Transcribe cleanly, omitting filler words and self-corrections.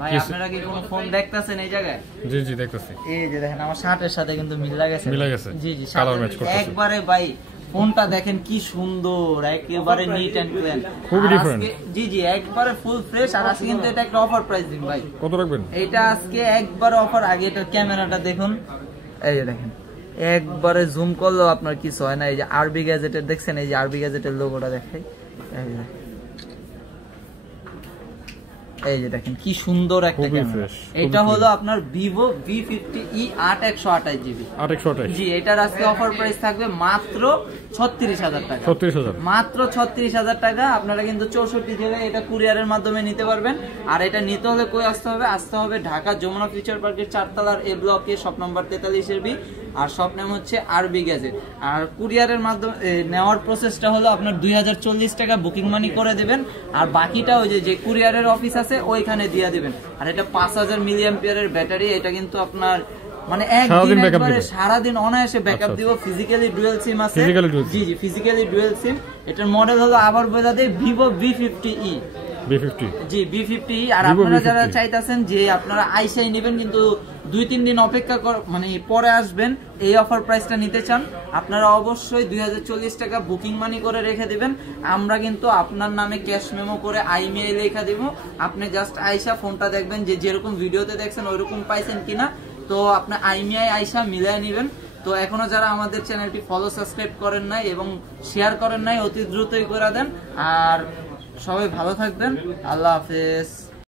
ভাই আপনারা কি কোন ফোন দেখতেছেন এই জায়গায়? জি জি দেখতেছি। এই যে দেখেন আমার শার্টের সাথে কিন্তু মিলা গেছে। জি জি কালার ম্যাচ করতেছে একবারে ভাই। ফোনটা দেখেন কি সুন্দর, একেবারে নিট এন্ড ক্লিন, খুবই ডিফারেন্ট। জি জি একবারে ফুল ফ্রেশ। আর আজকে কিন্তু এটা একটা অফার প্রাইস দিন ভাই। কত রাখবেন? এটা আজকে একবার অফার। আগে এটার ক্যামেরাটা দেখুন, এই যে দেখেন একবারে জুম করলেও আপনার কিছু হয় না। এই যে আরবি গ্যাজেটের দেখছেন, এই যে আরবি গ্যাজেটের লোগোটা দেখাই, এই যে দেখেন কি সুন্দর একটা ক্যামেরা। এটা হলো আপনার Vivo V50e 8128GB। জি এটার আজকে অফার প্রাইস থাকবে মাত্র 36,000 টাকা। মাত্র 36,000 টাকা। আপনারা কিন্তু 64 জেলায় এটা কুরিয়ারের মাধ্যমে নিতে পারবেন। আর এটা নিতে হলে কই আসতে হবে? আসতে হবে ঢাকা যমুনা ফিউচার পার্কের 4 তলার A ব্লকে, শপ নাম্বার 43 B, আর শপ নাম হচ্ছে আরবি গ্যাজেট। আর কুরিয়ারের মাধ্যমে নেওয়ার প্রসেসটা হলো আপনার 2040 টাকা বুকিং মানি করে দেবেন, আর বাকিটা ওই যে কুরিয়ারের অফিস আছে ওইখানে দিয়ে দিবেন। আর এটা 5000 মিলিঅ্যাম্পিয়ারের ব্যাটারি। এটা কিন্তু আপনার মানে একবারে সারাদিন অনায়াসে ব্যাকআপ দিব। ফিজিক্যালি ডুয়াল সিম আছে। জি জি ফিজিক্যালি ডুয়াল সিম। এটার মডেল হলো আবার বলে দেই Vivo V50e। জি V50e। আর আপনারা যারা চাইতেছেন যে আপনারা আইসাই নেবেন কিন্তু 2-3 দিন অপেক্ষা মানে পরে আসবেন, এই অফার প্রাইসটা নিতে চান, আপনারা অবশ্যই 2040 টাকা বুকিং মানি করে রেখে দিবেন। আমরা কিন্তু আপনার নামে ক্যাশ মেমো করে আইমেইল লেখা দিব। আপনি জাস্ট আইসা ফোনটা দেখবেন যে যেরকম ভিডিওতে দেখছেন ওইরকম পাইছেন কিনা। তো আপনি আইসা মিলাই নেবেন। তো এখনো যারা আমাদের চ্যানেলটি ফলো সাবস্ক্রাইব করেন নাই এবং শেয়ার করেন নাই, অতি দ্রুতই করে দেন। আর সবাই ভালো থাকবেন। আল্লাহ হাফেজ।